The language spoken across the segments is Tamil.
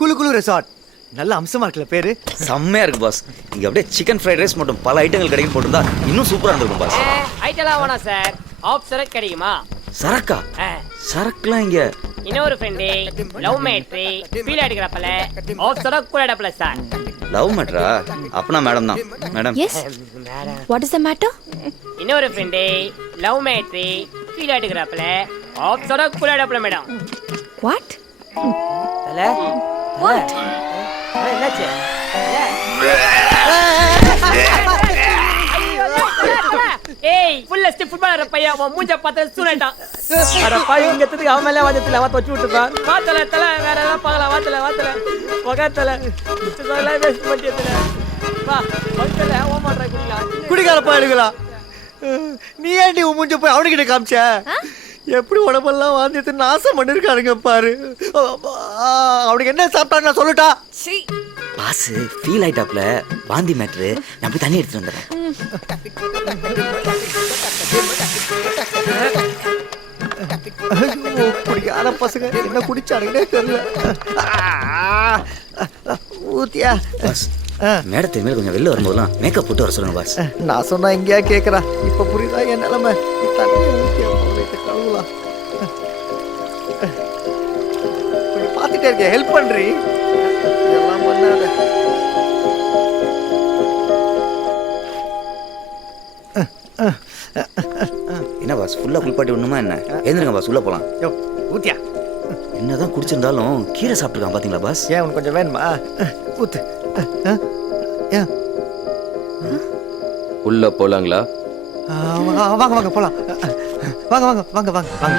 குளு குளு ரெசார்ட். நல்ல அம்சமா இருக்குல்ல பேரு. செம்மையா இருக்கு பாஸ். இங்க அப்படியே சிக்கன் ஃப்ரைட் ரைஸ் மட்டும் பல ஐட்டங்கள் கிடைக்கும் போட்டிருந்தா இன்னும் சூப்பரா இருந்திருக்கும் பாஸ். ஐட்டலாம் வேணாம் சார். ஆஃப் சரக்கு கிடைக்குமா? சரக்கா? சரக்குலாம் இங்க. இன்னொரு ஃப்ரெண்டு லவ் மேட்ரி ஃபீல் அடிக்கிறப்பல ஆஃப் சரக்கு கூட டப்ல சார். லவ் மேட்டரா? அப்பனா மேடம் தான். Madam. Yes. What is the matter? இன்னொரு ஃப்ரெண்டு லவ் மேட்ரி ஃபீல் அடிக்கிறப்பல ஆஃப் சரக்கு கூட டப்ல மேடம். வாட்? தல வாட்? என்னாச்சு? ஏய் ஃபுல் ஸ்டெப் ஃபுட்பாலர் பையா அவன் மூஞ்ச பார்த்தா சூனடா. அட பாய் இங்க ததுக்கு அவன் மேல வாதத்துல வாத வச்சு விட்டுப்பா. வாதல தல வேற ஏதாவது பார்க்கலாம். வாதல பகத்தல இதெல்லாம் வேஸ்ட் பண்ணிட்டல. வா பகத்தல ஓமா ட்ரை பண்ணலாம். குடிகார பயலுகளா, நீ ஏன்டி மூஞ்ச போய் அவனுக்கிட்ட காமிச்ச? எப்படி உடம்பெல்லாம் வாந்தியத்தை நாசம் பண்ணிருக்கானுங்க பாரு. அவனுக்கு என்ன சாப்பிட்டான்னு நான் சொல்லட்டா? பாஸ் ஃபீல் ஆயிட்டாப்ல வாந்தி மேட்ரு. நான் போய் தண்ணி எடுத்துட்டு வந்துடுறேன். குடிக்கார பசங்க என்ன குடிச்சானுங்கன்னே தெரியல. ஊத்தியா பாஸ் மேடத்தை மேல கொஞ்சம் வெளில வரும்போதெல்லாம் மேக்கப் போட்டு வர சொல்லுங்க பாஸ். நான் சொன்னா எங்கேயா கேட்கறா? இப்ப புரியுதா என் நிலைமை? கழுவலாம் கொஞ்சம் பார்த்துட்டே இருக்கேன். ஹெல்ப் பண்றீ? எல்லாம் பண்ணாத. என்ன பாஸ் ஃபுல்லா குளிப்பாட்டி விடணுமா என்ன? எழுந்திருங்க பாஸ் உள்ள போலாம். யோ ஊத்தியா. என்னதான் குடிச்சிருந்தாலும் கீரை சாப்பிட்டுருக்கான் பாத்தீங்களா பாஸ்? ஏன் உனக்கு கொஞ்சம் வேணுமா? ஊத்து. உள்ள போலாங்களா? வாங்க வாங்க போலாம். வாங்க வாங்க வாங்க வாங்க வாங்க.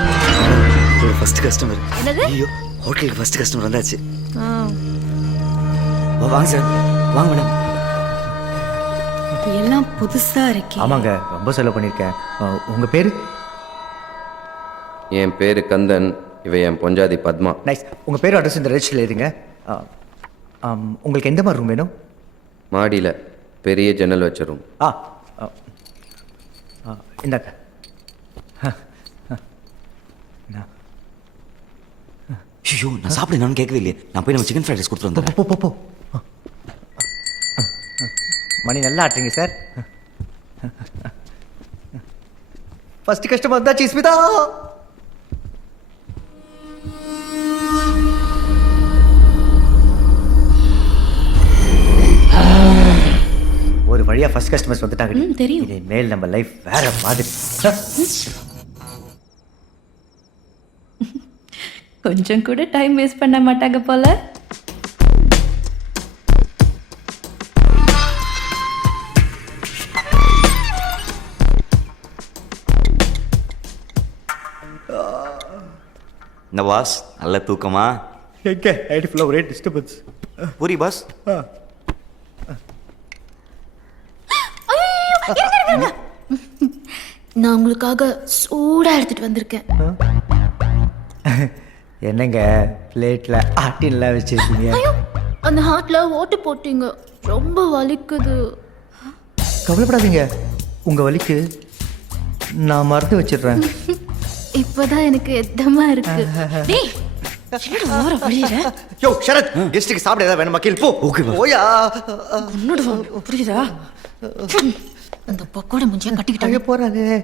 ஒரு ஃபர்ஸ்ட் கஸ்டமர். என்னது? ஐயோ ஹோட்டலுக்கு ஃபர்ஸ்ட் கஸ்டமர் வந்தாச்சு. வாங்க சார். வாங்க மேடம். எல்லாம் புதுசா இருக்கே. ஆமாங்க, ரொம்ப செலவு பண்ணிருக்கேன். உங்க பேரு? என் பேரு கந்தன். இவ என் பொஞ்சாதி பத்மா. நைஸ். உங்க பேரு அட்ரஸ் இந்த ரெஜிஸ்டர்ல எழுதுங்க. உங்களுக்கு எந்த மாதிரி ரூம் வேணும்? மாடியில் பெரிய ஜன்னல் வச்ச ரூம். இந்தாக்க. ஐயோ நான் சாப்பிட நான் கேட்கவே இல்லையே. நான் போய் நம்ம சிக்கன் ஃப்ரைட் ரைஸ் கொடுத்துட்டு வந்துடுறேன். போ போ. மணி நல்லா ஆட்டுறீங்க சார். ஃபர்ஸ்ட் கஸ்டமர் வந்தாச்சு ஸ்மிதா. ஒரு வழியா ஃபர்ஸ்ட் கஸ்டமர்ஸ் வந்துட்டாங்க. தெரியும். இதே மேல் நம்ம லைஃப் வேற மாதிரி. கொஞ்சம் கூட டைம் வேஸ்ட் பண்ண மாட்டாங்க போல. இந்த பாஸ் நல்ல தூக்கமா? எங்க ஐடி ஃபுல்லா ஒரே டிஸ்டர்பன்ஸ். பூரி பாஸ். நான் உங்களுக்காக சூடா எடுத்துட்டு வந்திருக்கேன். என்னங்க பிளேட்ல ஆட்டின்லாம் வச்சிருக்கீங்க? அந்த ஹார்ட்ல ஓட்டு போட்டீங்க, ரொம்ப வலிக்குது. கவலைப்படாதீங்க, உங்க வலிக்கு நான் மருந்து வச்சிடுறேன். இப்பதான் எனக்கு எத்தமா இருக்கு. டேய் என்னடா ஓர வலியற? யோ ஷரத், கெஸ்ட்க்கு சாப்பிட ஏதாவது வேணுமா? கேள் போ. ஓகே பா. ஓயா. என்னடா புரியுதா? அந்த பக்கோட முஞ்சிய கட்டிக்கிட்டாங்க. போறானே.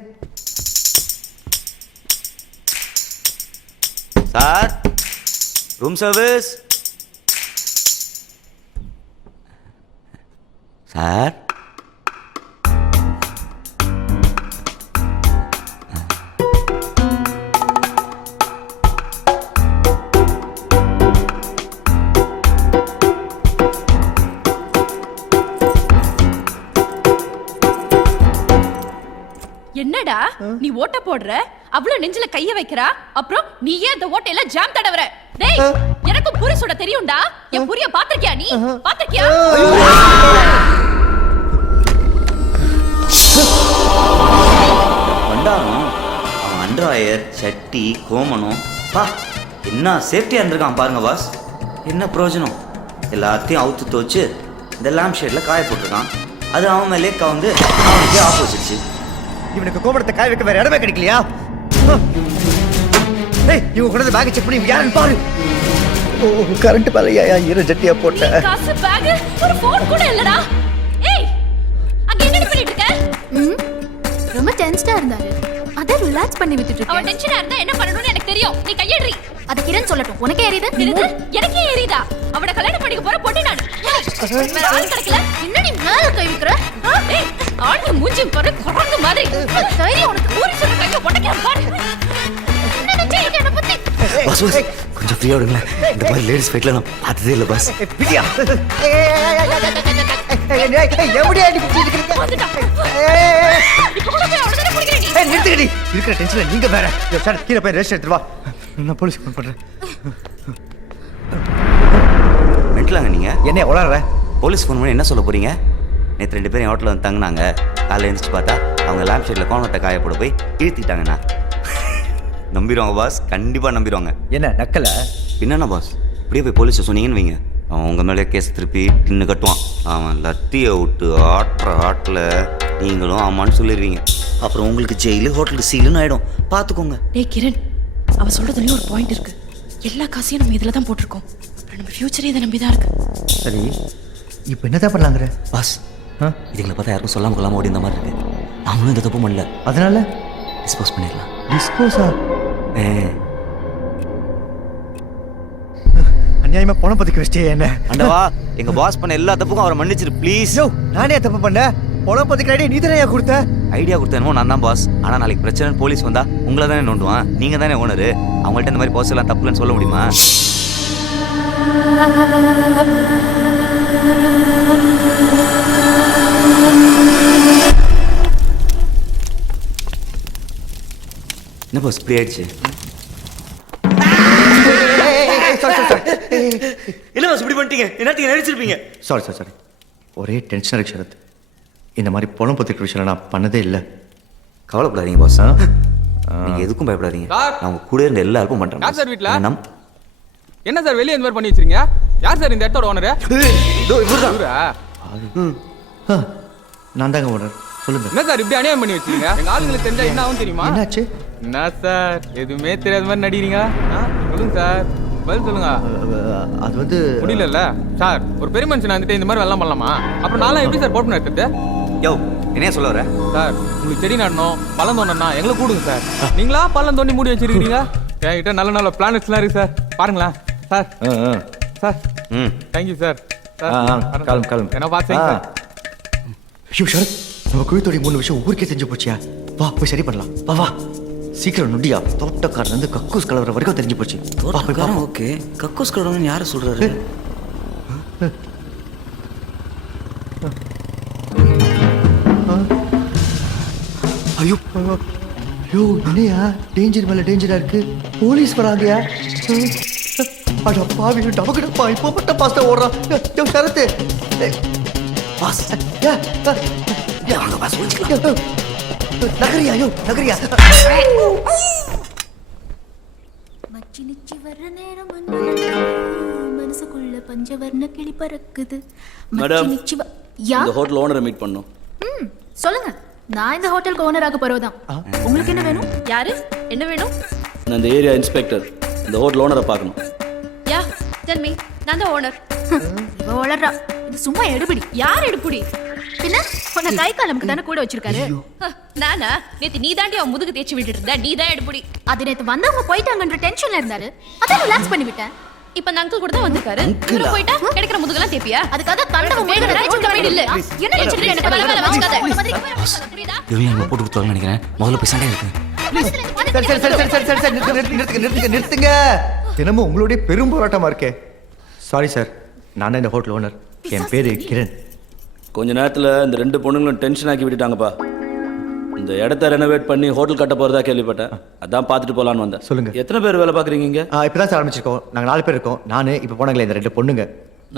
Sir room service. சார் என்னடா நீ ஓட்ட போடுற, அவ்வளவு நெஞ்சில கைய வைக்கிறா, அப்புறம் நீ ஏன் அந்த ஓட்டையில ஜாம் தடவற? டேய் எனக்கு பூரி சுட தெரியும்டா. என் பூரிய பாத்திருக்கியா? நீ பாத்திருக்கியா? வண்டாரம் அவன் அண்டர்வயர் சட்டி கோமனம் பா என்ன சேஃப்டியா இருந்திருக்கான் பாருங்க பாஸ். என்ன பிரயோஜனம்? எல்லாத்தையும் அவுத்து துவச்சு இந்த லேம்ப் ஷேட்ல காய போட்டிருக்கான். அது அவன் மேலே கவுந்து அவனுக்கே ஆப்போசிட்ஸ். இவனுக்கு கோபுரத்தை காய வைக்க வேற இடமே கிடைக்கலையா? இவங்க கொண்டு பேக் செக் பண்ணி யாருன்னு பாரு. கரண்ட் மேல ஏன் ஈர ஜட்டியா போட்ட காசு பேக் ஒரு போன் கூட இல்லடா. ஏய் அங்க என்ன பண்ணிட்டு இருக்க? ம், ரொம்ப டென்ஸ்டா இருந்தாரு. அத ரிலாக்ஸ் பண்ணி விட்டுட்டு அவ இருக்கேன். டென்ஷனா இருந்தா என்ன பண்ணணும்னு எனக்கு தெரியும். நீ கையேறி. அது கிரண் சொல்லட்டும். உனக்கே எரியுது? என்னது? எனக்கே ஏறிதா? அவட கல்யாணம் பண்ணிக்க போற பொண்ணு நான். வேற ஆள் கிடைக்கல. என்னடி மேல கை வைக்கிற? ஏய் ஆளு மூஞ்சி பாரு குரங்கு மாதிரி. தைரியம் உனக்கு. ஊரி சொல்ற கைய உடைக்கிறேன் பாரு. என்ன நினைச்சீங்க என்ன பத்தி? பாஸ் பாஸ் கொஞ்சம் ஃப்ரீயா விடுங்களேன். இந்த மாதிரி லேடிஸ் ஃபைட்ல நான் பார்த்ததே இல்லை பாஸ். விஜயா எப்படியா நீ பிடிச்சி இருக்கிறீங்க? வந்துட்டா. இப்போ கூட போய் அவளை தானே பிடிக்கிற நீ. நிறுத்துக்கடி இருக்கிற டென்ஷன்ல நீங்க வேற. சார் கீழே போய் ரெஸ்ட் எடுத்துட்டு வா. நான் போலீஸ் ஃபோன் பண்றேன். மென்டலாங்க நீங்க? என்ன உளறற? போலீஸ் ஃபோன் பண்ணி என்ன சொல்ல போறீங்க? நேற்று 2 பேரும் ஹோட்டலில் வந்து தங்கினாங்க. காலையில் எழுந்திரிச்சு பார்த்தா அவங்க லேம்ப் ஷேடில் கோணத்தை காய போட போய் இழுத்திட்டாங்கண்ணா. நம்பிடுவாங்க பாஸ், கண்டிப்பாக நம்பிடுவாங்க. என்ன நக்கல? என்னண்ணா பாஸ் இப்படியே போய் போலீஸை சொன்னீங்கன்னு வைங்க, அவன் உங்கள் மேலே கேஸ் திருப்பி டின்னு கட்டுவான். அவன் லத்தியை விட்டு ஆட்டுற ஆட்டில் நீங்களும் ஆமான்னு சொல்லிடுவீங்க. அப்புறம் உங்களுக்கு ஜெயிலு ஹோட்டலுக்கு சீலுன்னு ஆகிடும். பார்த்துக்கோங்க. டேய் கிரண், அவ சொல்றதுலயும் ஒரு பாயிண்ட் இருக்கு. எல்லா காசையும் நம்ம இதுல தான் போட்டிருக்கோம். நம்ம ஃபியூச்சரே இதை நம்பி தான் இருக்கு. சரி இப்போ என்னதான் பண்ணலாங்கிற? பாஸ் இதுங்களை பார்த்தா யாருக்கும் சொல்லாமல் கொள்ளாமல் ஓடி இந்த மாதிரி இருக்கு. நாமளும் இந்த தப்பு பண்ணல, அதனால டிஸ்போஸ் பண்ணிடலாம். டிஸ்போஸா? அநியாயமா பணம் பத்தி கிறிஸ்டியே என்ன? அண்டவா எங்க பாஸ் பண்ண எல்லா தப்புக்கும் அவரை மன்னிச்சிரு ப்ளீஸ். யோ நானே தப்பு பண்ணேன். பணம் பத்தி கிரைடியா நீ தானே கொடுத்த? ஐடியா கொடுத்தேனோ நான் தான் பாஸ். ஆனால் நாளைக்கு பிரச்சனை போலீஸ் வந்தா உங்களை தானே நோண்டுவான். நீங்கள் தானே ஓனரு. அவங்கள்ட்ட இந்த மாதிரி பாஸ் எல்லாம் தப்புலன்னு சொல்ல முடியுமா? என்ன பாஸ் இப்படி ஆயிடுச்சு? என்ன பாஸ் இப்படி பண்ணிட்டீங்க? என்னத்துக்கு நடிச்சிருப்பீங்க? சாரி ஒரே டென்ஷன் இருக்கு சரத். இந்த மாதிரி பணம் பத்தி விஷயம் நான் பண்ணதே இல்லை. கவலைப்படாதீங்க பாஸ். நீங்க எதுக்கும் பயப்படாதீங்க. சார். நான் உங்க கூட இருந்த எல்லா help-ம் பண்றேன். யார் சார் வீட்ல? நம் என்ன சார் வெளியே இந்த மாதிரி பண்ணி வச்சிருக்கீங்க? யார் சார் இந்த இடத்தோட ஓனரு? இதோ இவர்தான். இவரா? நான் தாங்க ஓனர். சொல்லுங்க என்ன சார் இப்படி அநியாயம் பண்ணி வச்சிருக்கீங்க? எங்க ஆளுங்களுக்கு தெரிஞ்சா என்ன ஆகும் தெரியுமா? என்னாச்சு? என்ன சார் எதுவுமே தெரியாத மாதிரி நடிக்கிறீங்க? சொல்லுங்க சார், பதில் சொல்லுங்க. அது வந்து முடியலல்ல சார், ஒரு பெரிய மனுஷன் வந்துட்டு இந்த மாதிரி வெள்ளம் பண்ணலாமா? அப்புறம் நான்லாம் எப்படி சார் போட்டு எடுத்துட்டு? யோ என்ன சொல்ல வர? சார் உங்களுக்கு செடி நடணும், பள்ளம் தோண்டனா எங்களை கூடுங்க சார். நீங்களா பள்ளம் தோண்டி மூடி வச்சிருக்கீங்க? என்கிட்ட நல்ல நல்ல பிளானட்ஸ்லாம் இருக்கு சார், பாருங்களேன் சார். Sir thank you sir. கிளம்பு. என்ன பார்த்தீங்க? ஐயோ சரத், நம்ம குழுத்தோடைய 3 விஷயம் ஊருக்கே தெரிஞ்சு போச்சியா? வா போய் சரி பண்ணலாம். வா வா சீக்கிரம் நொடியா. தோட்டக்காரன் இருந்து கக்கூஸ் கலவர வரைக்கும் தெரிஞ்சு போச்சு. வா போய் பாப்போம். ஓகே கக்கூஸ் கடவுள்னு யாரை சொல்றாரு? ஐயோ ஐயோ என்னையா டேஞ்சர் மேல டேஞ்சரா இருக்கு. போலீஸ் வராங்கயா. அட பாவி டபக்குடப்பா இப்போ பட்ட பாஸ்டா ஓடுறான். யோ சரத் பாஸ் வாங்க பாஸ் ஒளிச்சுக்கலாம். நகரியா யோ நகரியா. மச்சி நிச்சி வர்ற நேரம் மனசுக்குள்ள பஞ்சவர்ண கிளி பறக்குது. மேடம், நிச்சி யா இந்த ஹோட்டல் ஓனரை மீட் பண்ணோம். சொல்லுங்க. நான் இந்த ஹோட்டலுக்கு ஓனராக போறவதான். உங்களுக்கு என்ன வேணும்? யாரு? என்ன வேணும்? நான் இந்த ஏரியா இன்ஸ்பெக்டர். இந்த ஹோட்டல் ஓனரை பார்க்கணும். யா டெல் மீ. நான் தான் ஓனர். இவ வளர்றா. இது சும்மா எடுபிடி. யார் எடுப்புடி? பின்ன உன்னை கை காலமுக்கு தானே கூட வச்சிருக்காரு. நானா? நேத்து நீ தாண்டி அவன் முதுகு தேய்ச்சி விட்டுட்டு இருந்த. நீ தான் எடுப்புடி. அது நேத்து வந்தவங்க போயிட்டாங்கன்ற டென்ஷன்ல இருந்தாரு. அதான் ரிலாக்ஸ் பண்ணி விட்டேன். இப்ப அந்த அங்கிள் கூட தான் வந்திருக்காரு. இவரு போயிட்டா கிடைக்கிற முதுகெல்லாம் தேப்பியா? அதுக்காக கண்டவங்க வேற ஏதாச்சும் கம்பெனி இல்ல. என்ன நினைச்சிட்டு எனக்கு வேலை வேலை வச்சுக்காத. இந்த மாதிரி புரியுதா? இவங்க நம்ம போட்டு கொடுத்தாங்கன்னு நினைக்கிறேன். முதல்ல போய் சண்டை இருக்கு. சரி நிறுத்துங்க. தினமும் உங்களுடைய பெரும் போராட்டமா இருக்கே. சாரி சார், நான் தான் இந்த ஹோட்டல் ஓனர். என் பேரு கிரண். கொஞ்ச நேரத்தில் இந்த 2 பொண்ணுங்களும் டென்ஷன் ஆக்கி விட்டுட்டாங்கப்பா. இந்த இடத்த ரெனோவேட் பண்ணி ஹோட்டல் கட்ட போகிறதா கேள்விப்பட்டேன். அதான் பார்த்துட்டு போகலான்னு வந்தேன். சொல்லுங்க. எத்தனை பேர் வேலை பார்க்குறீங்க இங்கே? இப்பதான் சார் ஆரம்பிச்சிருக்கோம். நாங்கள் 4 பேர் இருக்கோம். நான் இப்போ போனாங்களே இந்த 2 பொண்ணுங்க.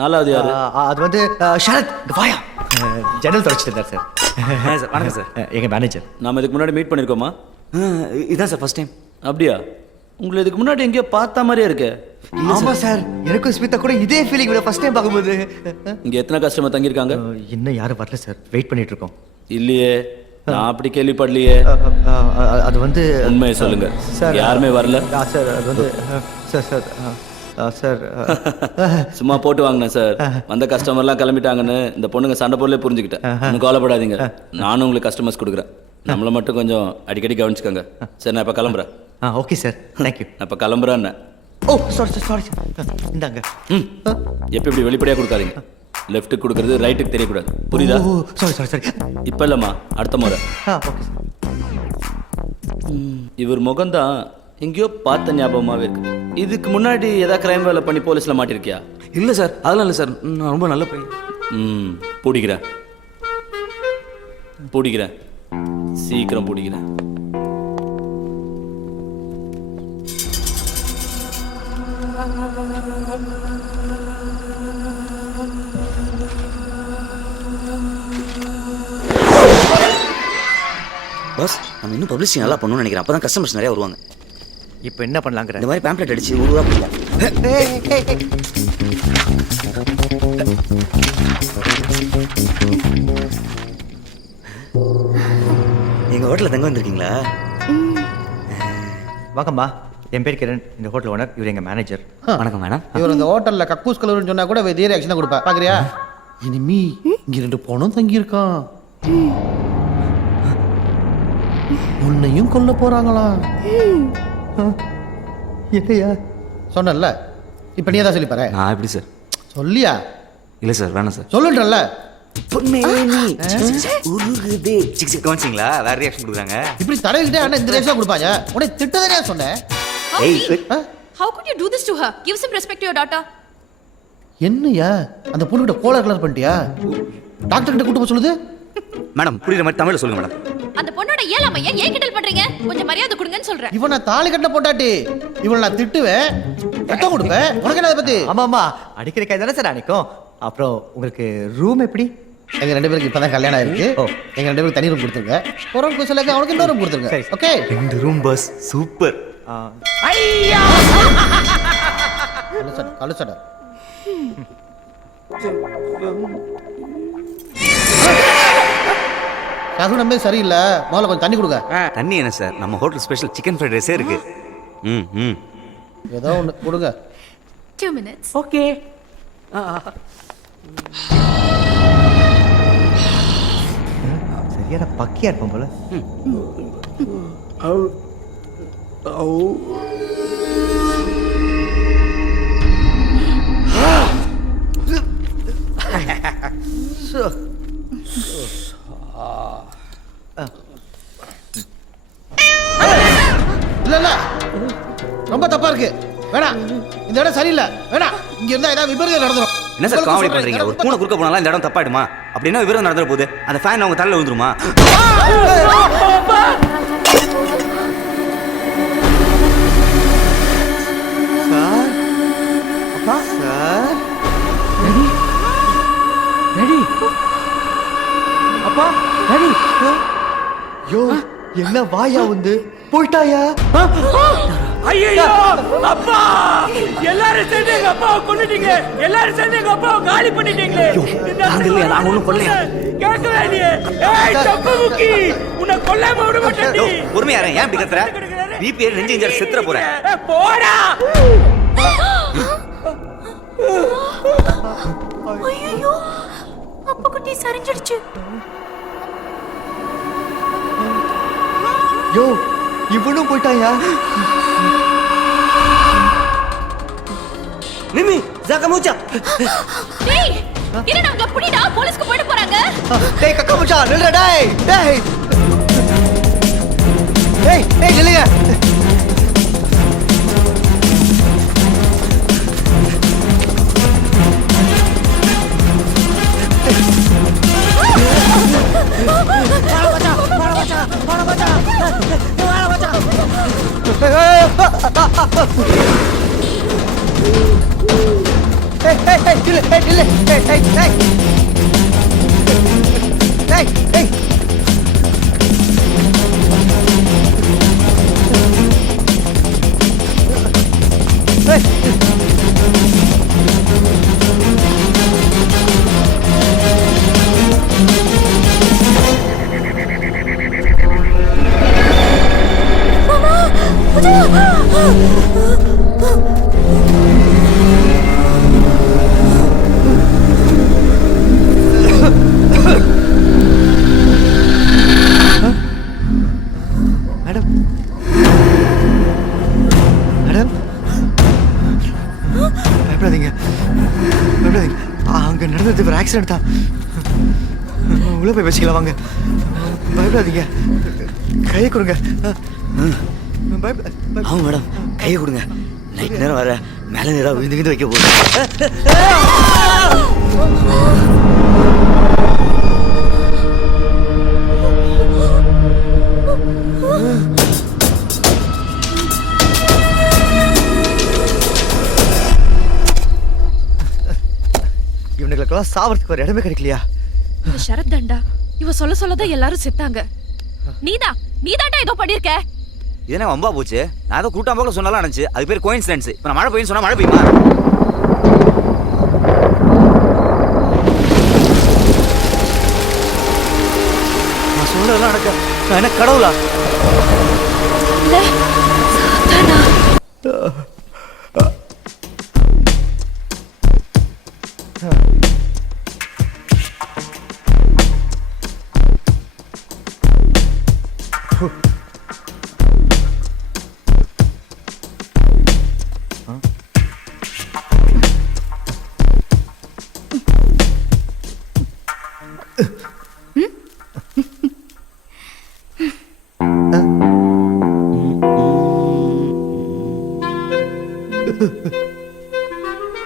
4வது யாரு? அது வந்து ஷரத் வாயா. ஜன்னல் தொடச்சிட்டு இருந்தார் சார். வணக்கம் சார். எங்க மேனேஜர். நாம இதுக்கு முன்னாடி மீட் பண்ணியிருக்கோமா? இதான் சார் ஃபர்ஸ்ட் டைம். அப்படியா? உங்களை இதுக்கு முன்னாடி எங்கேயோ பார்த்த மாதிரியே இருக்கே. ஆமா சார், எனக்கும் ஸ்மிதா கூட இதே ஃபீலிங் ஃபர்ஸ்ட் டைம் பார்க்கும்போது. இங்கே எத்தனை கஸ்டமர் தங்கியிருக்காங்க? இன்னும் யாரும் வரல சார், வெயிட் பண்ணிட்டு இருக்கோம். இல்லையே, நான் அப்படி கேள்விப்படலையே. அது வந்து உண்மையை சொல்லுங்க சார். யாருமே வரல? சார் அது வந்து சார் சார் சும்மா போட்டு வாங்கினேன் சார். வந்த கஸ்டமர்லாம் கிளம்பிட்டாங்கன்னு இந்த பொண்ணுங்க சண்டை போடலே புரிஞ்சுக்கிட்டேன். ஒன்றும் கவலைப்படாதீங்க, நானும் உங்களுக்கு கஸ்டமர்ஸ் கொடுக்குறேன். நம்மளை மட்டும் கொஞ்சம் அடிக்கடி கவனிச்சுக்கோங்க. சரி, நான் இப்போ கிளம்புறேன். Okay sir, thank you. நான் இப்போ கிளம்புறேன். ஓ சாரி சார், இந்தாங்க. எப்போ இப்படி வெளிப்படையாக கொடுக்காதீங்க. லெஃப்ட்டுக்கு கொடுக்குறது ரைட்டுக்கு தெரியக்கூடாது, புரியுதா? சாரி. இப்போ இல்லைம்மா, அடுத்த முறை. Okay sir. இவர் முகம்தான் எங்கேயோ பார்த்த ஞாபகமாகவே இருக்கு. இதுக்கு முன்னாடி ஏதாவது கிரைம் வேலை பண்ணி போலீஸில் மாட்டிருக்கியா? இல்லை சார், அதெல்லாம் இல்லை சார், நான் ரொம்ப நல்ல பையன். பிடிக்கிறேன், சீக்கிரம் பிடிக்கிறேன். பாஸ், நம்ம இன்னும் பப்ளிசிட்டி நல்லா பண்ணணும்னு நினைக்கிறேன். அப்போ தான் கஸ்டமர்ஸ் நிறையா வருவாங்க. இப்போ என்ன பண்ணலாங்கிற? இந்த மாதிரி பேம்ப்ளெட் அடிச்சு ஊருவா போடலாம். எங்கள் ஹோட்டலில் தங்க வந்திருக்கீங்களா? வாங்கம்மா, என் பேர் கிரண், இந்த ஹோட்டல் ஓனர். இவர் எங்கள் மேனேஜர். வணக்கம் மேடம். இவர் இந்த ஹோட்டலில் கக்கூஸ் கலருன்னு சொன்னா கூட இதே ரியாக்ஷன் தான் கொடுப்பா. பார்க்குறியா? இனிமே இங்கே 2 பொண்ணும் தங்கியிருக்கான். உன்னையும் கொல்ல போறாங்களா? இல்லையா? சொன்னல, இப்போ நீ தான் சொல்லி பாரு. நான் எப்படி சார்? சொல்லியா? இல்லை சார், வேணாம் சார். சொல்லுன்றல்ல. கவனிச்சிங்களா? வேற ரியாக்ஷன் கொடுக்குறாங்க. இப்படி தடவிக்கிட்டே அண்ணா இந்த ரியாக்ஷன் கொடுப்பாங்க. உடனே திட்டதானே சொன்னேன். How could you do this to her? Give some respect to your daughter. என்னையா அந்த பொண்ணுகிட்ட கோலர் கலர் பண்ணிட்டியா? டாக்டர் கிட்ட கூட்டு போக சொல்லுது. மேடம், புரியுற மாதிரி தமிழ்ல சொல்லுங்க மேடம். அந்த பொண்ணோட ஏழாமைய ஏன் கிண்டல் பண்றீங்க? கொஞ்சம் மரியாதை கொடுங்கன்னு சொல்றேன். இவன் நான் தாலி கட்ட போட்டாட்டி இவனை நான் திட்டுவேன், ரத்தம் கொடுப்பேன். உனக்கு என்ன அதை பத்தி? ஆமாம்மா, அடிக்கிற கை தானே சார் அடிக்கும். அப்புறம் உங்களுக்கு ரூம் எப்படி? எங்க 2 பேருக்கு இப்பதான் கல்யாணம் ஆயிருக்கு. எங்க 2 பேருக்கு தனி ரூம் கொடுத்துருங்க. ஒரு குசலுக்கு அவனுக்கு இன்னொரு ரூம் கொடுத்துருங்க. ஓகே? 2 room bus, super. ஐயா கலுசட சகுனமே சரியில்லை. முதல்ல கொஞ்சம் தண்ணி கொடுங்க. தண்ணி என்ன சார், நம்ம ஹோட்டல் ஸ்பெஷல் சிக்கன் ஃப்ரைட் ரைஸே இருக்கு. ஏதோ ஒன்று கொடுங்க. 2 minutes. ஓகே. சரியான பக்கியா இருப்போம் போல. இல்ல இல்ல, ரொம்ப தப்பா இருக்கு. வேணாம், இந்த இடம் சரியில்லை. வேணாம், இங்க இருந்தா ஏதாவது விபரீதம் நடந்துரும். என்ன சார் காமெடி பண்றீங்க? ஒரு பூனை குறுக்க போனாலும் இந்த இடம் தப்பாயிடுமா? அப்படின்னா விவரம் நடந்துற போகுது. அந்த ஃபேன் அவங்க தலையில விழுந்துருமா? சார், அப்பா சார், ரெடி அப்பா, ரெடி. யோ, என்ன வாயா வந்து போயிட்டாயா? ஐயோ அப்பா, எல்லாரும் சேர்ந்து எங்க அப்பாவை கொன்னுட்டீங்க. எல்லாரும் சேர்ந்து எங்க அப்பாவை காலி பண்ணிட்டீங்களே. நாங்க ஒண்ணும் கொல்லையா? கேட்கவே இல்லையே. ஏய் தப்புமுக்கி, உன்னை கொல்லாம விட மாட்டேன். பொறுமையா இரு, ஏன் இப்படி கத்துற? பிபி நெஞ்சு இன்ஜர் செத்துற போற. போடா. ஐயோ, அப்பா குட்டி சரிஞ்சிடுச்சு. யோ, இவனும் போயிட்டாயா? மிமி, ஜாக்க மூச்சா. டேய், என்ன நம்மள புடிடா, போலீஸ்க்கு போயிட போறாங்க. டேய் கக்கா மச்சா, நில்லுடா டேய். டேய். டேய், டேய் நில்லுங்க. பயப்படாதீங்க. அங்க நடந்தது ஒரு ஆக்சிடென்ட் தான். உள்ள போய் வச்சுக்கலாம் வாங்க. பயப்படாதீங்க. கையை கொடுங்க. ஆமாம் மேடம், கையை கொடுங்க. நைட் நேரம் வர மேலே நேரம் விழுந்து வைக்க போகுது. இவனுங்களுக்கெல்லாம் சாவறதுக்கு ஒரு இடமே கிடைக்கலையா? இந்த ஷரத் தண்டா இவ சொல்ல சொல்லதான் எல்லாரும் செத்தாங்க. நீதாண்டா ஏதோ பண்ணிருக்க. இதென்ன வம்பா போச்சு? நான் ஏதோ கூட்டம் போல சொன்னாலும் நினைச்சு அது பேர் கோயின்சிடன்ஸ். இப்போ நான் மழை பெய்யுன்னு சொன்னா மழை பெய்யுமா? நான் சொன்னதெல்லாம் நடக்க நான் என்ன கடவுளா? இல்ல சாத்தானா.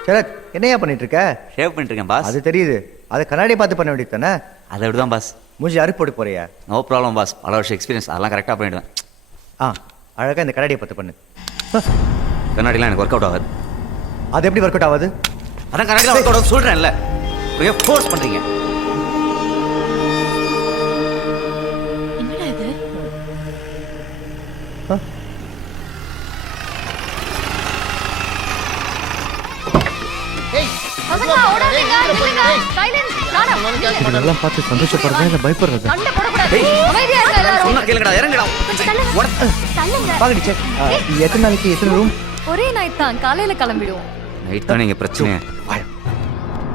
சரத், என்னையா பண்ணிட்டு இருக்க? ஷேவ் பண்ணிட்டு இருக்கேன் பாஸ். அது தெரியுது. அதை கண்ணாடியை பார்த்து பண்ண வேண்டியது தானே? அதை விடுதான் பாஸ். மூஞ்சி அறுப்பு போட்டு போறியா? நோ ப்ராப்ளம் பாஸ், பல வருஷம் எக்ஸ்பீரியன்ஸ், அதெல்லாம் கரெக்டாக பண்ணிடுவேன். அழகா இந்த கண்ணாடியை பார்த்து பண்ணு. கண்ணாடிலாம் எனக்கு ஒர்க் அவுட் ஆகாது. அது எப்படி ஒர்க் அவுட் ஆகுது? அதான் கண்ணாடிலாம் ஒர்க் அவுட் ஆகுது சொல்கிறேன்ல, ஃபோர்ஸ் பண்ணுறீங்க. என்னடா இது? இதெல்லாம் பார்த்து சந்தோஷப்படுறதா இல்லை பயப்படுறதா? சொன்னா கேளுங்கடா, இறங்குடா. பாக்கடி சார், எத்தனை நாளைக்கு எத்தனை ரூம்? ஒரே நைட் தான், காலையில கிளம்பிடுவோம். நைட் தானே இங்கே பிரச்சனை.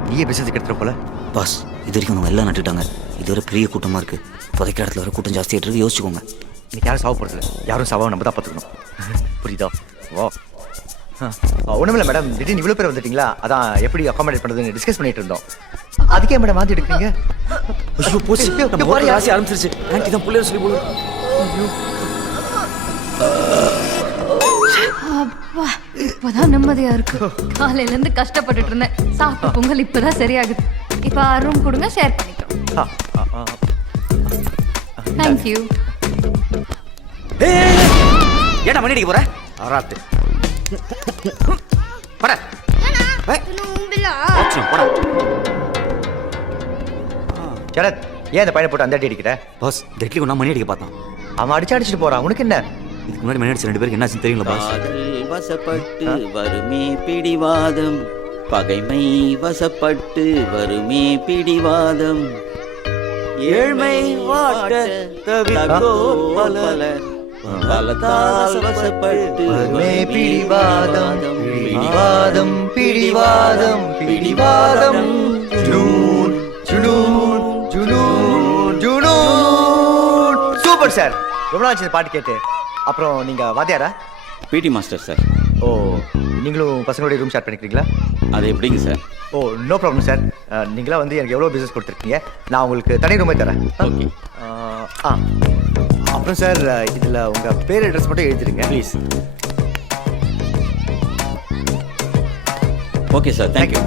நீயே பிசினஸ் கெடுத்துற போல. பாஸ், இது வரைக்கும் அவங்க எல்லாம் நட்டுட்டாங்க. இது ஒரு பெரிய கூட்டமாக இருக்குது. புதைக்கிற இடத்துல வர கூட்டம் ஜாஸ்தியாக இருக்குது, யோசிச்சுக்கோங்க. இன்னைக்கு யாரும் சாவ போகிறது இல்லை. யாரும் சாவாக நம்ம தான் பார்த்துக்கணும். புரியுதா? வா. ஒன்றுமில்ல மேடம், திடீர்னு இவ்வளோ பேர் வந்துட்டீங்களா, அதான் எப்படி அகாமடேட் பண்ணுறதுன்னு டிஸ்கஸ் பண்ணிட்டு இருந்தோம். அதுக்கே மேடம் வாந்தி எடுக்கிறீங்க? ஐயோ போச்சு, ராசி ஆரம்பிச்சிருச்சு. ஆன்ட்டி தான் பிள்ளைய சொல்லி போடு. அப்பா, இப்பதான் நிம்மதியா இருக்கு. காலையில இருந்து கஷ்டப்பட்டுட்டு இருந்தேன். சாப்பிட்ட பொங்கல் இப்பதான் சரியாகுது. இப்ப ரூம் கொடுங்க, ஷேர் பண்ணிக்கிறோம். தேங்க்யூ. ஏன்டா மணி அடிக்க போற? ஆராத்து பட சரத், ஏன் இந்த பையனை போட்டு அந்த அடி அடிக்கிற? பாஸ், டெட்லி கொண்டா மணி அடிக்க பார்த்தான். அவன் அடிச்சுட்டு போறான், உனக்கு என்ன? இதுக்கு முன்னாடி மணி அடிச்ச 2 பேருக்கு என்னாச்சுன்னு தெரியுங்களா பாஸ்? வசப்பட்டு வருமே பிடிவாதம், பகைமை வசப்பட்டு வருமே பிடிவாதம், ஏழ்மை வாட்ட தவிர்த்தோர் பலர், பலத்தால் வசப்பட்டு வருமே பிடிவாதம், பிடிவாதம், பிடிவாதம், பிடிவாதம். ஜுனூன், ஜுனூன், ஜுனூன், ஜுனூன். சூப்பர் சார், ரொம்ப நாள் ஆச்சு பாட்டு கேட்டு. அப்புறம் நீங்க வாத்தியாரா? PT master sir. ஓ, நீங்களும் பசங்களுடைய ரூம் ஷேர் பண்ணிக்கிறீங்களா? அது எப்படிங்க சார்? ஓ, நோ ப்ராப்ளம் சார். நீங்களா வந்து எனக்கு எவ்வளோ பிஸ்னஸ் கொடுத்துருக்கீங்க, நான் உங்களுக்கு தனி ரூமே தரேன். ஓகே. அப்புறம் சார், இதில் உங்கள் பேர் அட்ரஸ் மட்டும் எழுதிடுங்க ப்ளீஸ். Okay sir, thank you.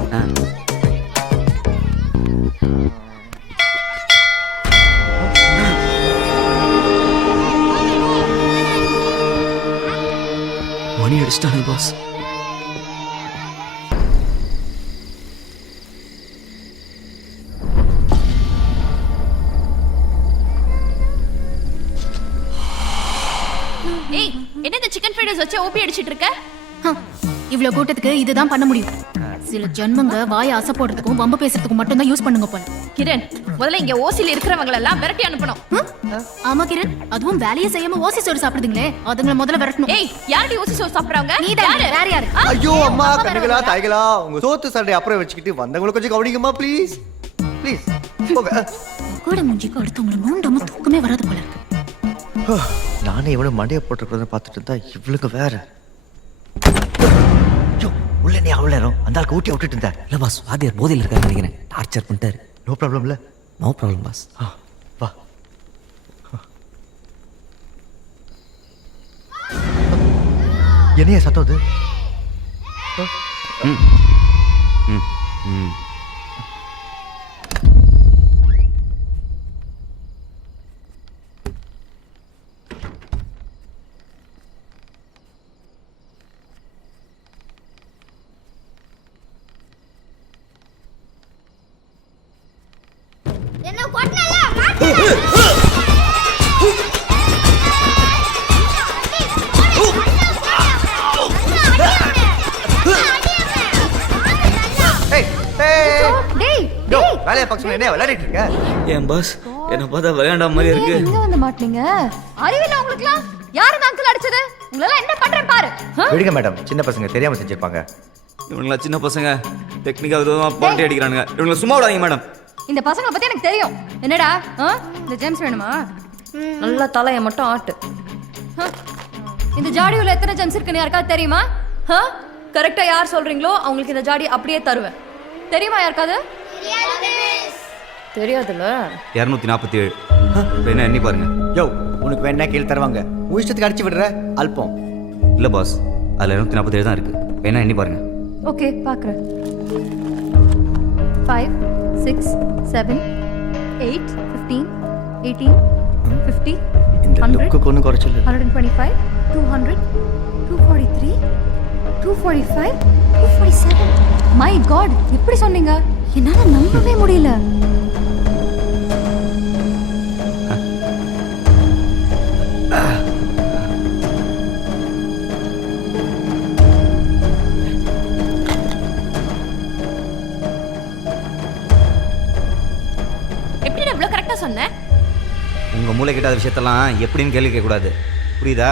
மணி அடிச்சிட்டானே பாஸ். ஏய், என்ன இந்த சிக்கன் ஃப்ரைட் ரைஸ் வச்சு ஓபி அடிச்சிட்டு இருக்க? இவ்வளவு கூட்டத்துக்கு இதுதான் பண்ண முடியும். சில ஜென்மங்க வாயை அசை போடுறதுக்கும் வம்பு பேசுறதுக்கும் மட்டும் தான் யூஸ் பண்ணுங்க போல. கிரண், முதல்ல இங்க ஓசில இருக்கிறவங்க எல்லாம் விரட்டி அனுப்பணும். ஆமா கிரண், அதுவும் வேலையை செய்யாம ஓசி சோறு சாப்பிடுதுங்களே, அதுங்களை முதல்ல விரட்டணும். ஏய், யாரடி ஓசி சோறு சாப்பிடுறாங்க? நீ தான். வேற யாரு? ஐயோ அம்மா, கண்ணுகளா தாய்களா, உங்க சோத்து சண்டை அப்புறம் வச்சுக்கிட்டு வந்தவங்களை கொஞ்சம் கவனிங்கம்மா ப்ளீஸ் ப்ளீஸ். கூட மூஞ்சிக்கு அடுத்தவங்களை நோண்டாம தூக்கமே வராது போல இருக்கு. நானே இவ்வளவு மண்டையை போட்டுக்கிறத பார்த்துட்டு இருந்தா இவளுக்கு வேற. உள்ள நீ அவ்வளோ நேரம் அந்த ஆளுக்கு ஊட்டி விட்டுட்டு இருந்த இல்லை பாஸ் வாத்தியார் போதையில் இருக்காரு நினைக்கிறேன் டார்ச்சர் பண்ணிட்டாரு. நோ ப்ராப்ளம் இல்லை. No problem boss. வா. என்னையா சத்தம் அது? என்ன கொட்டல வேலையை பக்கம் என்ன விளையாடிட்டு இருக்க? ஏன் பாஸ் என்ன பார்த்தா விளையாண்டா மாதிரி இருக்கு. எங்க வந்து மாட்டீங்க? அறிவில்ல உங்களுக்குலாம்? யாரு அந்த அங்கிள் அடிச்சது? உங்களெல்லாம் என்ன பண்றேன் பாரு. விடுங்க மேடம், சின்ன பசங்க தெரியாம செஞ்சிருப்பாங்க. இவங்களா சின்ன பசங்க டெக்னிக்கா விதமா பாண்டி அடிக்கிறானுங்க. இவங்கள சும்மா விடாதீங்க மேடம். இந்த பசங்களை பத்தி எனக்கு தெரியும். என்னடா இந்த ஜேம்ஸ் வேணுமா? நல்லா தலையை மட்டும் ஆட்டு. இந்த ஜாடியுள்ள எத்தனை ஜெம்ஸ் இருக்குன்னு யாருக்காவது தெரியுமா? கரெக்டா யார் சொல்றீங்களோ அவங்களுக்கு இந்த ஜாடி அப்படியே தருவேன். தெரியுமா யாருக்காவது? தெரியாதுல்ல. 247. என்ன எண்ணி பாருங்க. யோ, உனக்கு வேணா கீழே தருவாங்க. உன் இஷ்டத்துக்கு அடிச்சு விடுற அல்பம். இல்ல பாஸ், அதுல 247 தான் இருக்கு. வேணா எண்ணி பாருங்க. ஓகே பாக்குறேன். 5 6 7 8 15 18 50 இந்த 100 லுக்கு ஒன்றும் குறைச்சல. 125 200 243 245 247. மை காட், எப்படி சொன்னீங்க? என்னால நம்பவே முடியல. எப்படி நான் இவ்வளவு கரெக்டா சொன்னேன்? உங்க மூளை கிட்ட விஷயத்தெல்லாம் எப்படின்னு கேள்வி கேட்க கூடாது, புரியுதா?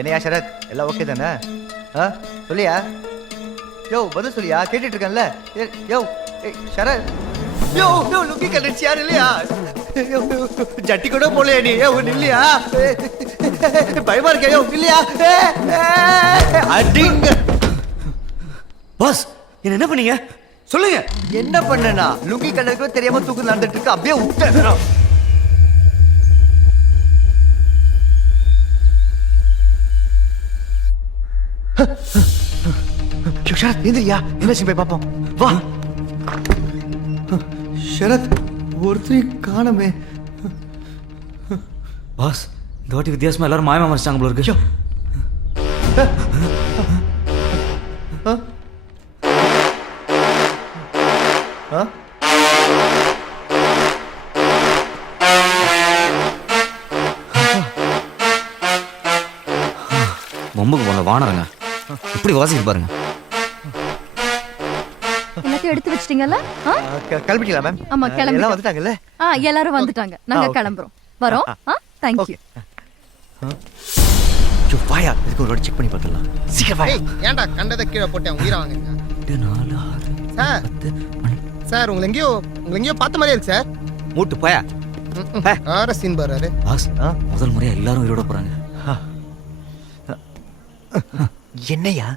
என்னையா சரத், எல்லாம் ஓகே தானே? சொல்லியா? யோ பதில் சொல்லியா? கேட்டுட்டு இருக்கேன்ல. யோ சரத், யோ யோ லுக்கி கலெக்ட் யார் இல்லையா? ஜட்டி கூட போலையா நீ? இல்லையா? பயமா இருக்கியா? யோ இல்லையா? அடிங்க பாஸ், என்ன பண்ணீங்க சொல்லுங்க. என்ன பண்ணனா? லுங்கி கலருக்கு தெரியாம தூக்கு நடந்துட்டு இருக்கு, அப்படியே விட்டேன். ஷரத் எந்திரியா, என்ன போய் பார்ப்போம் வா. ஷரத், ஒருத்தரை காணமே. பாஸ், இந்த வாட்டி வித்தியாசமா எல்லாரும் மாயமா மறைச்சாங்க போல இருக்கு. பொம்புக்கு போன வானரங்க இப்படி வாசிக்கு பாருங்க. எல்லாத்தையும் எடுத்து வச்சிட்டீங்கல்ல? கிளம்பிக்கலாம் மேம். ஆமா கிளம்பி. எல்லாம் வந்துட்டாங்கல்ல? எல்லாரும் வந்துட்டாங்க. நாங்க கிளம்புறோம். வரோம். Thank you. ஜோ வாயா, இதுக்கு ஒரு வாட்டி செக் பண்ணி பார்த்துடலாம். சீக்கிரம் வாயா. ஏன்டா கண்டதை கீழே போட்டேன் உயிரை வாங்குங்க. 4 6 சார் சார் உங்களை எங்கேயோ பார்த்த மாதிரியே இருக்கு சார். மூட்டு போயா. ஆர சீன் பாரு. பாஸ், முதல் முறையா எல்லாரும் உயிரோட போறாங்க. என்னையா?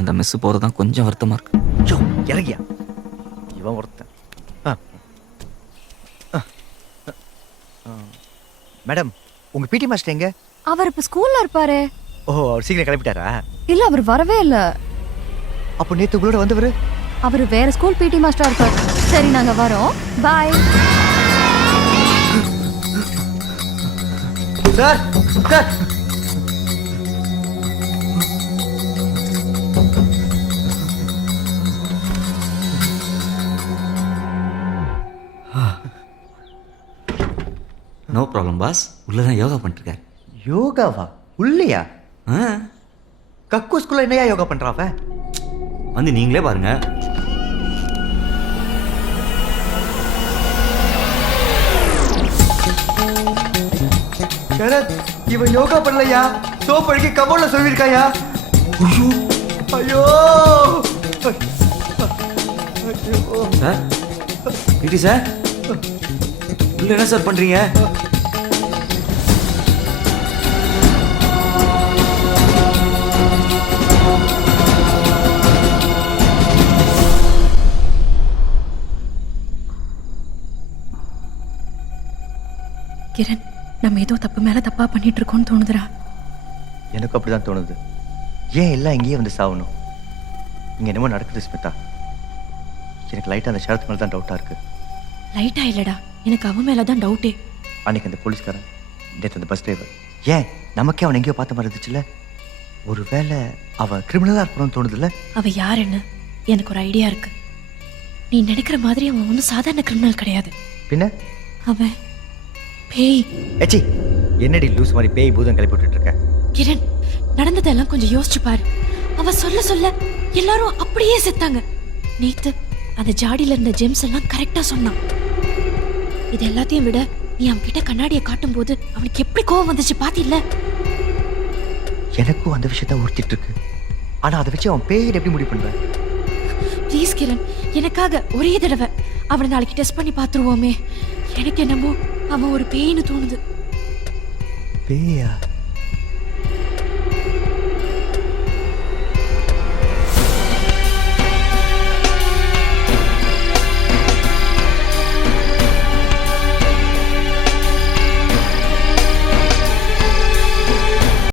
அந்த மிஸ் போறதுதான் கொஞ்சம் வருத்தமா இருக்கு. ஜோ இறங்கியா, இவன் ஒருத்தன். மேடம், உங்க பிடி மாஸ்டர் எங்க? அவர் இப்ப ஸ்கூல்ல இருப்பாரு. ஓ, அவர் சீக்கிரம் கிளம்பிட்டாரா? இல்ல, அவர் வரவே இல்ல. அப்போ நேத்து உங்களோட வந்தவரு? அவர் வேற ஸ்கூல் பிடி மாஸ்டரா இருப்பாரு. சரி, நாங்க வரோம். Bye. Sir sir, no problem boss, உள்ளதான் யோகா பண்ணிட்டு இருக்காரு. யோகாவா? உள்ளையா? ஆ, கக்கூஸ்குள்ள என்னையா யோகா பண்றான் அவன்? வந்து நீங்களே பாருங்க. சரத், இவன் யோகா பண்ணலையா? சோப் அழுக்கி கபோர்ட்ல சொல்லியிருக்காயா? ஐயோ ஐயோ சார், பிடி சார், உள்ள என்ன சார் பண்றீங்க? கிரண், நம்ம ஏதோ தப்பு மேல தப்பா பண்ணிட்டு இருக்கோம்னு தோணுதுடா. எனக்கு அப்படிதான் தோணுது. ஏன் எல்லாம் இங்கேயே வந்து சாவணும்? இங்க என்னமோ நடக்குது ஸ்மிதா. எனக்கு லைட்டா அந்த ஷரத் மேல தான் டவுட்டா இருக்கு. லைட்டா இல்லடா, எனக்கு அவன் மேலதான் டவுட்டே. அன்னைக்கு அந்த போலீஸ்காரன், நேற்று அந்த பஸ் டிரைவர், ஏன் நமக்கே அவன் எங்கேயோ பார்த்த மாதிரி இருந்துச்சுல்ல? ஒருவேளை அவன் கிரிமினலா இருக்கணும்னு தோணுதுல்ல? அவ யாருன்னு எனக்கு ஒரு ஐடியா இருக்கு. நீ நினைக்கிற மாதிரி அவன் ஒன்றும் சாதாரண கிரிமினல் கிடையாது. பின்ன அவன் பேய். ஏச்சி, என்னடி லூஸ் மாதிரி பேய் பூதம் கிளப்பி விட்டுட்டு இருக்க? கிரண், நடந்ததெல்லாம் கொஞ்சம் யோசிச்சு பாரு. அவ சொல்ல சொல்ல எல்லாரும் அப்படியே செத்தாங்க. நேத்து அந்த ஜாடியில இருந்த ஜெம்ஸ் எல்லாம் கரெக்டா சொன்னான். இது எல்லாத்தையும் விட நீ அவன்கிட்ட கண்ணாடியை காட்டும் போது அவனுக்கு எப்படி கோவம் வந்துச்சு பாத்தில்ல? எனக்கும் அந்த விஷயத்த உறுத்திட்டு இருக்கு. ஆனா அதை வச்சு அவன் பேய் எப்படி முடிவு பண்ணுவேன்? ப்ளீஸ் கிரண், எனக்காக ஒரே தடவை அவனை நாளைக்கு டெஸ்ட் பண்ணி பார்த்துருவோமே. எனக்கு என்னமோ அவன் ஒரு பேய்னு தோணுது. பேயா?